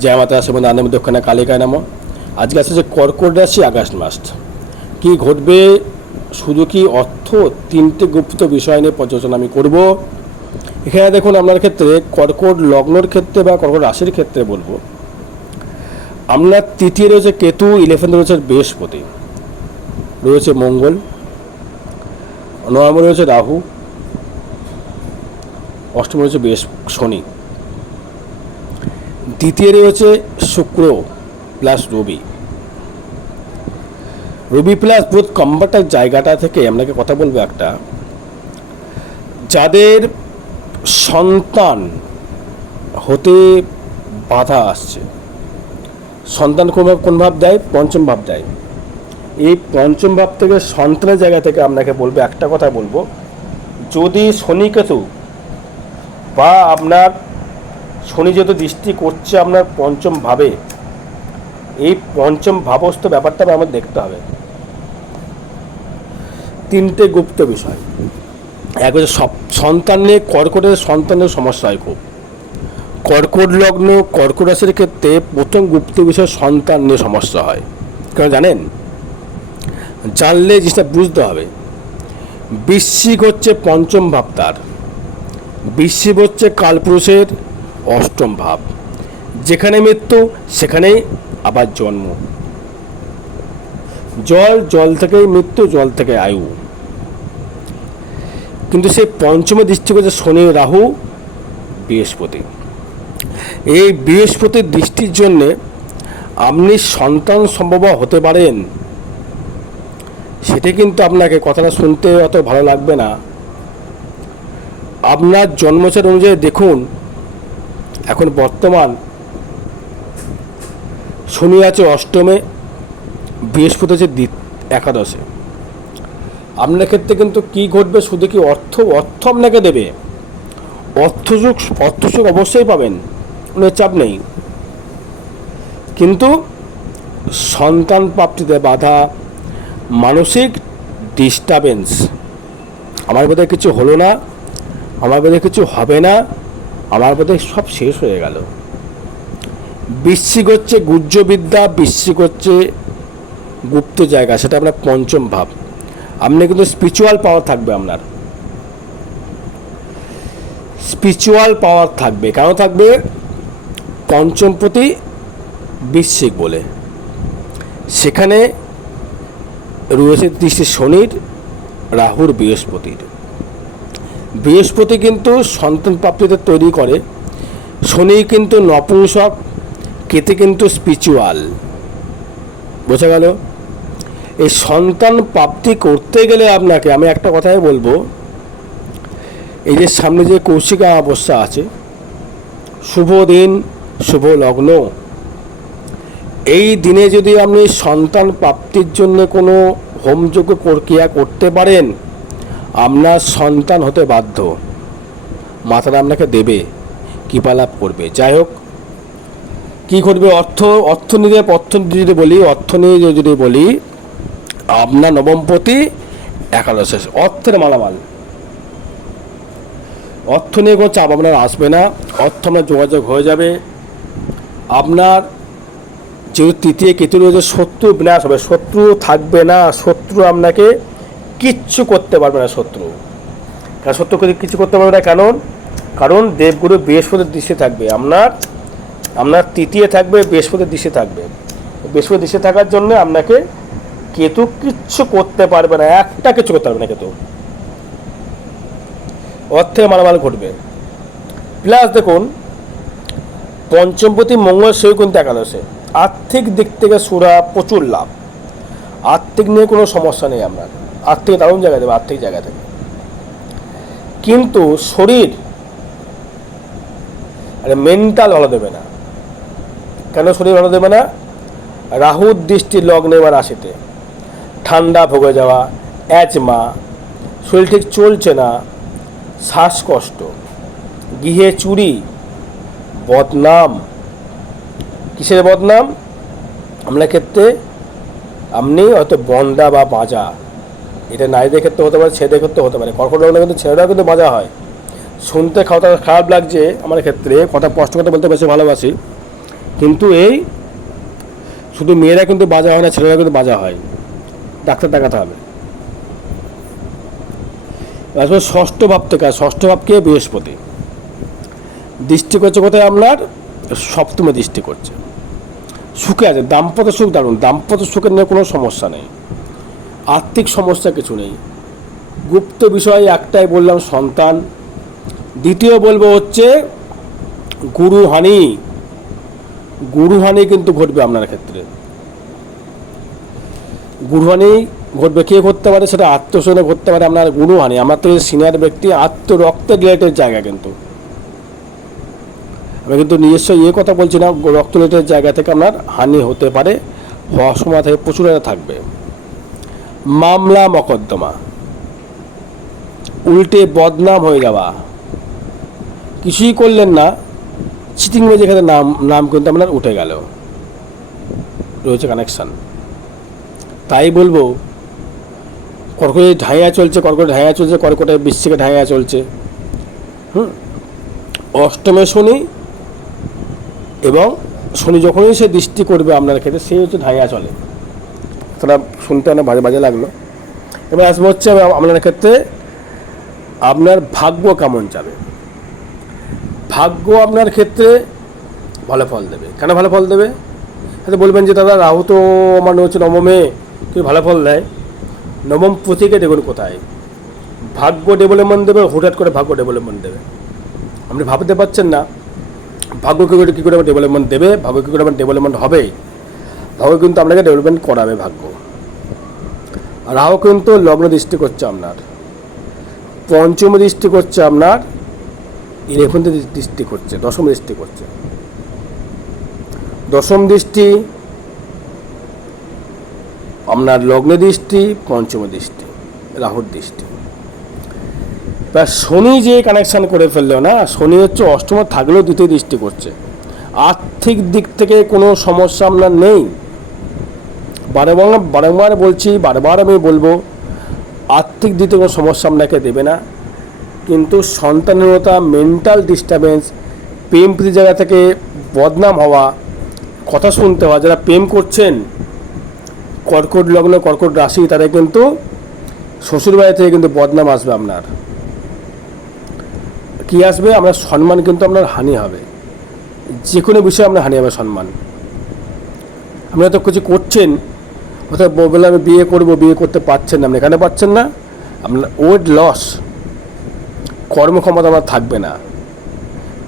জয় মাতা শ্রীমন্ত আনন্দ দক্ষিণা কালিকায় নাম। আজকে আসছে যে কর্কট রাশি আগস্ট মাস। কি ঘটবে, শুধু কি অর্থ, তিনটে গুপ্ত বিষয় নিয়ে পর্যালোচনা আমি করব। এখানে দেখুন, আপনার ক্ষেত্রে কর্কট লগ্নর ক্ষেত্রে বা কর্কট রাশির ক্ষেত্রে বলব, আপনার তৃতীয় রয়েছে কেতু ইলেভেন্থ রয়েছে বৃহস্পতি, রয়েছে মঙ্গল, নবমে রয়েছে রাহু, অষ্টমে রয়েছে বৃহস্প শনি। দ্বিতীয় রয়েছে শুক্র প্লাস রবি। রবি প্লাস বুধ কম্বাটার জায়গাটা থেকে আপনাকে কথা বলব একটা। যাদের সন্তান হতে বাধা আসছে, সন্তান কোন কোন ভাব দেয়? পঞ্চম ভাব দেয়। এই পঞ্চম ভাব থেকে সন্তানের জায়গা থেকে আপনাকে বলব, একটা কথা বলব। যদি শনিকেতু বা আপনার শনি যেহেতু দৃষ্টি করছে আপনার পঞ্চম ভাবে, এই পঞ্চম ভাবস্থ ব্যাপারটা আমার দেখতে হবে। তিনটে গুপ্ত বিষয়। এক হচ্ছে সন্তান নিয়ে কর্কটের সন্তানের সমস্যা হয় খুব। কর্কট লগ্ন, কর্কট রাশির ক্ষেত্রে প্রথম গুপ্ত বিষয় সন্তান নিয়ে সমস্যা হয়। কেন জানেন? জানলে জিনিসটা বুঝতে হবে। বৃশ্চিক হচ্ছে পঞ্চম ভাব তার। বৃশ্চিক হচ্ছে কালপুরুষের অষ্টম ভাব। যেখানে মৃত্যু, সেখানেই আবার জন্ম। জল জল থেকেই মৃত্যু, জল থেকে আয়ু। কিন্তু সেই পঞ্চম দৃষ্টি করছে শনি, রাহু, বৃহস্পতি। এই বৃহস্পতির দৃষ্টির জন্যে আপনি সন্তান সম্ভব হতে পারেন। সেটা কিন্তু আপনাকে কথাটা শুনতে অত ভালো লাগবে না। আপনার জন্মচার অনুযায়ী দেখুন এখন বর্তমান শনি আছে অষ্টমে, বৃহস্পতি আছে একাদশে। আপনার ক্ষেত্রে কিন্তু কি ঘটবে, শুধু কি অর্থ অর্থ আপনাকে দেবে? অর্থযোগ অর্থযোগ অবশ্যই পাবেন, কোনো চাপ নেই। কিন্তু সন্তান প্রাপ্তিতে বাধা, মানসিক ডিস্টারবেন্স আমার বোধহয় কিছু হলো না, আমার বোধহয় কিছু হবে না। আমার বোধহয় সব শেষ হয়ে গেল। বৃশ্চিক হচ্ছে গুজ্জবিদ্যা বৃশ্চিক হচ্ছে গুপ্ত জায়গা, সেটা আপনার পঞ্চম ভাব। আপনি কিন্তু স্পিরিচুয়াল পাওয়ার থাকবে আপনার। স্পিরিচুয়াল পাওয়ার থাকবে। কেন থাকবে? পঞ্চমপতি বৃশ্চিক বলে। সেখানে রয়েছে দৃষ্টি শনির, রাহুর বৃহস্পতির। বৃহস্পতি কিন্তু সন্তান প্রাপ্তিতে তৈরি করে, শনি কিন্তু নপুংসক, কেতে কিন্তু স্পিরিচুয়াল বোঝা গেল? এই সন্তান প্রাপ্তি করতে গেলে আপনাকে, আমি একটা কথাই বলব, এই যে সামনে যে কৌশিকা অবস্থা আছে, শুভ দিন, শুভ লগ্ন। এই দিনে যদি আপনি সন্তান প্রাপ্তির জন্য কোনো হোমযোগ্য প্রক্রিয়া করতে পারেন আপনার সন্তান হতে বাধ্য। মাতারা আপনাকে দেবে কৃপা লাভ করবে। যাই হোক, কী করবে অর্থ অর্থনীতি অর্থনীতি যদি বলি অর্থনীতি যদি বলি আপনার নবমপতি একাদশে অর্থের মালামাল। অর্থ নিয়ে কোনো চাপ আপনার আসবে না। অর্থ আপনার যোগাযোগ হয়ে যাবে। আপনার যেহেতু তৃতীয় কেতু রয়েছে, শত্রু বিনাশ হবে। শত্রু থাকবে না। শত্রু আপনাকে কিচ্ছু করতে পারবে না শত্রু। কারণ শত্রু কিছু- করতে পারবে না কেন কারণ দেবগুরু বৃহস্পতির দৃষ্টি থাকবে। আপনার আপনার তৃতীয় থাকবে, বৃহস্পতির দৃষ্টি থাকবে। বৃহস্পতির দৃষ্টি থাকার জন্য আপনাকে কেতু কিচ্ছু করতে পারবে না, একটা কিছু করতে পারবে না কেতু। অর্থে মালামাল ঘটবে। প্লাস দেখুন, পঞ্চমপতি মঙ্গল সেও কিন্তু একাদশে। আর্থিক দিক থেকে সুরা প্রচুর লাভ। আর্থিক নিয়ে কোনো সমস্যা নেই আপনার। আর্থিক দারুণ জায়গা দেবে আর্থিক জায়গা থেকে কিন্তু শরীর মেন্টাল ভালো দেবে না। কেন শরীর ভালো দেবে না? রাহুর দৃষ্টি লগ্নে বা রাশিতে। ঠান্ডা ভোগে যাওয়া অ্যাজমা শরীর ঠিক চলছে না, শ্বাসকষ্ট, গৃহে চুরি, বদনাম। কিসের বদনাম? আপনার ক্ষেত্রে আপনি হয়তো বন্দা বা বাজা। এটা নারীদের ক্ষেত্রে হতে পারে ছেলেদের ক্ষেত্রে হতে পারে। কর্কট লগ্নে কিন্তু ছেলেরাও কিন্তু বাজা হয়। শুনতে খাওয়া খারাপ লাগছে আমার ক্ষেত্রে, কথা স্পষ্ট কথা বলতে বেশি ভালোবাসি। কিন্তু এই শুধু মেয়েরা কিন্তু বাজা হয় না ছেলেরা কিন্তু বাজা হয়। ডাক্তার দেখাতে হবে। আসলে ষষ্ঠ ভাব থেকে, ষষ্ঠ ভাবকে বৃহস্পতি। দৃষ্টি করছে কোথায় আপনার? সপ্তমে দৃষ্টি করছে। সুখে আছে, দাম্পত্য সুখ দারুণ। দাম্পত্য সুখের নিয়ে কোনো সমস্যা নেই। আর্থিক সমস্যা কিছু নেই। গুপ্ত বিষয় একটাই বললাম সন্তান। দ্বিতীয় বলব হচ্ছে গুরুহানি গুরুহানি কিন্তু ঘটবে আপনার ক্ষেত্রে। গুরুহানি ঘটবে, কে করতে পারে সেটা আত্মস্বজনে ঘটতে পারে, আপনার গুরুহানি আমার তো সিনিয়র ব্যক্তি আত্মরক্তের রিলেটেড জায়গা কিন্তু। আমি কিন্তু নিজস্ব ইয়ে কথা বলছি না, রক্ত রিলেটেড জায়গা থেকে আপনার হানি হতে পারে, হওয়ার সময় থেকে প্রচুর থাকবে। মামলা মকদ্দমা। উল্টে বদনাম হয়ে যাওয়া। কিছুই করলেন না। চিটিং মেয়ে যেখানে নাম নাম কিন্তু আপনার উঠে গেল। রয়েছে কানেকশান তাই বলব কর্কটে ঢাইয়া চলছে কর্কটে ঢাইয়া চলছে কর্কটে বৃশ্চিকে ঢাইয়া চলছে। হুম? অষ্টমে শনি এবং শনি যখনই সে দৃষ্টি করবে আপনার ক্ষেত্রে সেই হচ্ছে ঢাইয়া চলে। সেটা শুনতে অনেক বাজে বাজে লাগল এবার আসব হচ্ছে আপনার ক্ষেত্রে আপনার ভাগ্য কেমন যাবে ভাগ্য আপনার ক্ষেত্রে ভালো ফল দেবে কেন ভালো ফল দেবে হয়তো বলবেন যে দাদা রাহু তো আমার হচ্ছে নবমে কেউ ভালো ফল দেয় নবম প্রতীকে দেখুন কোথায় ভাগ্য ডেভেলপমেন্ট দেবে হুটহাট করে ভাগ্য ডেভেলপমেন্ট দেবে আপনি ভাবতে পারছেন না ভাগ্য কী করে কী করে আমার ডেভেলপমেন্ট দেবে ভাগ্য কী করে আমার ডেভেলপমেন্ট হবে ভাগ্য কিন্তু আপনাকে ডেভেলপমেন্ট করাবে ভাগ্য। রাহু কিন্তু লগ্ন দৃষ্টি করছে আপনার। পঞ্চম দৃষ্টি করছে আপনার ইলেভেন্থ দৃষ্টি করছে, দশম দৃষ্টি করছে। দশম দৃষ্টি, আপনার লগ্ন দৃষ্টি, পঞ্চম দৃষ্টি, রাহুর দৃষ্টি। এবার শনি যে কানেকশান করে ফেলল না, শনি হচ্ছে অষ্টম থাকলেও দ্বিতীয় দৃষ্টি করছে। আর্থিক দিক থেকে কোনো সমস্যা আপনার নেই। বারবার বারবার বলছি বারবার আমি বলব, আর্থিক থেকে কোনো সমস্যা আপনাকে দেবে না। কিন্তু সন্তানহীনতা মেন্টাল ডিস্টারবেন্স প্রেম প্রীতি জায়গা থেকে বদনাম হওয়া, কথা শুনতে হওয়া, যারা প্রেম করছেন, কর্কট লগ্ন, কর্কট রাশি, তাদের কিন্তু শ্বশুরবাড়ি থেকে কিন্তু বদনাম আসবে আপনার। কি আসবে? আপনার সম্মান কিন্তু আপনার হানি হবে। যে কোনো বিষয়ে আপনার হানি হবে সম্মান। আপনি হয়তো কিছু করছেন অর্থাৎ বলে আমি বিয়ে করব, বিয়ে করতে পারছেন না। আপনি এখানে পাচ্ছেন না। আপনার ওয়েট লস কর্মক্ষমতা আমার থাকবে না।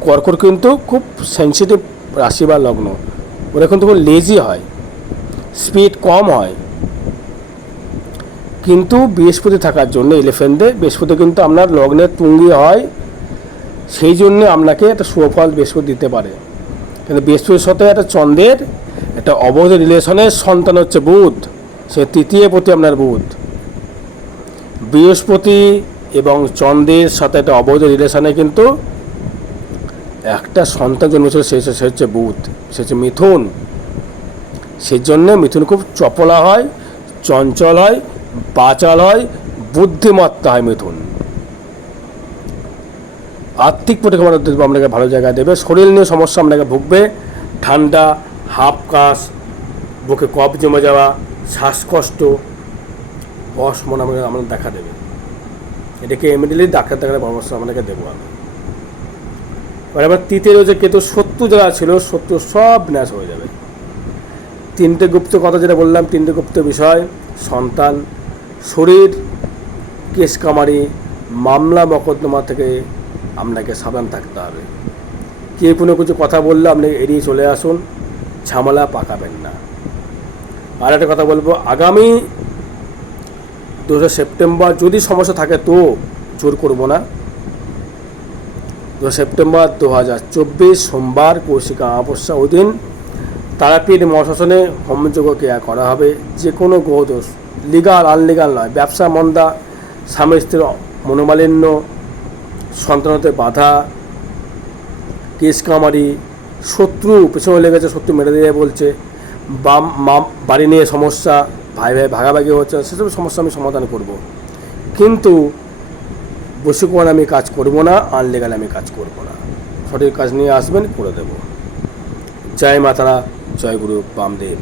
কর্কট কিন্তু খুব সেন্সিটিভ রাশি বা লগ্ন। ওরা কিন্তু খুব লেজি হয়। স্পিড কম হয়। কিন্তু বৃহস্পতি থাকার জন্য ইলেভেন্থে বৃহস্পতি কিন্তু আপনার লগ্নের তুঙ্গি হয়। সেই জন্য আপনাকে একটা সুফল বৃহস্পতি দিতে পারে। কিন্তু বৃহস্পতির সাথে একটা চন্দ্রের একটা অবৈধ রিলেশনের সন্তান হচ্ছে বুধ, সে তৃতীয় প্রতি আপনার বুধ। বৃহস্পতি এবং চন্দ্রের সাথে একটা অবৈধ রিলেশনে কিন্তু একটা সন্তান জন্মেছিল, সে সে হচ্ছে বুধ, সে হচ্ছে মিথুন। সেই জন্য মিথুন খুব চপলা হয়, চঞ্চল হয়, বাচাল হয়, বুদ্ধিমত্তা হয় মিথুন। আর্থিক পরিকাঠামো আপনাকে ভালো জায়গায় দেবে, শরীর নিয়ে সমস্যা আপনাকে ভুগবে, ঠান্ডা হাফ কাশ, বুকে কফ জমে যাওয়া, শ্বাসকষ্ট, বস মনে আমাকে আমাদের দেখা দেবে। এটাকে ইমিডিয়েটলি ডাক্তার দেখার পরামর্শ আপনাকে দেবো আমি এবার আবার তৃতীয় রয়েছে কেতু শত্রু যারা ছিল শত্রু সব বিনাশ হয়ে যাবে। তিনটে গুপ্ত কথা যেটা বললাম, তিনটে গুপ্ত বিষয়, সন্তান, শরীর কেস কামারি, মামলা মকদ্দমা থেকে আপনাকে সাবধান থাকতে হবে। কে কোনো কিছু কথা বললে, আপনি এড়িয়ে চলে আসুন। ঝামেলা পাকাবেন না। আর একটা কথা বলব, আগামী দোসরা সেপ্টেম্বর যদি সমস্যা থাকে তো জোর করব না। দোসরা সেপ্টেম্বর দু হাজার চব্বিশ সোমবার কৌশিকা অমাবস্যা ওই দিন তারাপীঠ মহাশাসনে হোমযোগ্য ক্রিয়া করা হবে। যে কোনো গ্রহদোষ লিগাল আনলিগাল নয়, ব্যবসা মন্দা, স্বামী স্ত্রীর মনোমালিন্য সন্তানতে বাধা কেস কামারি শত্রু পেছনে লেগেছে শত্রু মেরে দিয়ে বলছে, বাম, মাম, বাড়ি নিয়ে সমস্যা, ভাই ভাই, ভাগাভাগি হচ্ছে, সেসব সমস্যা আমি সমাধান করব। কিন্তু বসিকোয়ান আমি কাজ করব না আনলিগাল আমি কাজ করব না। সঠিক কাজ নিয়ে আসবেন, করে দেব। জয় মাতারা, জয় গুরু, বামদেব।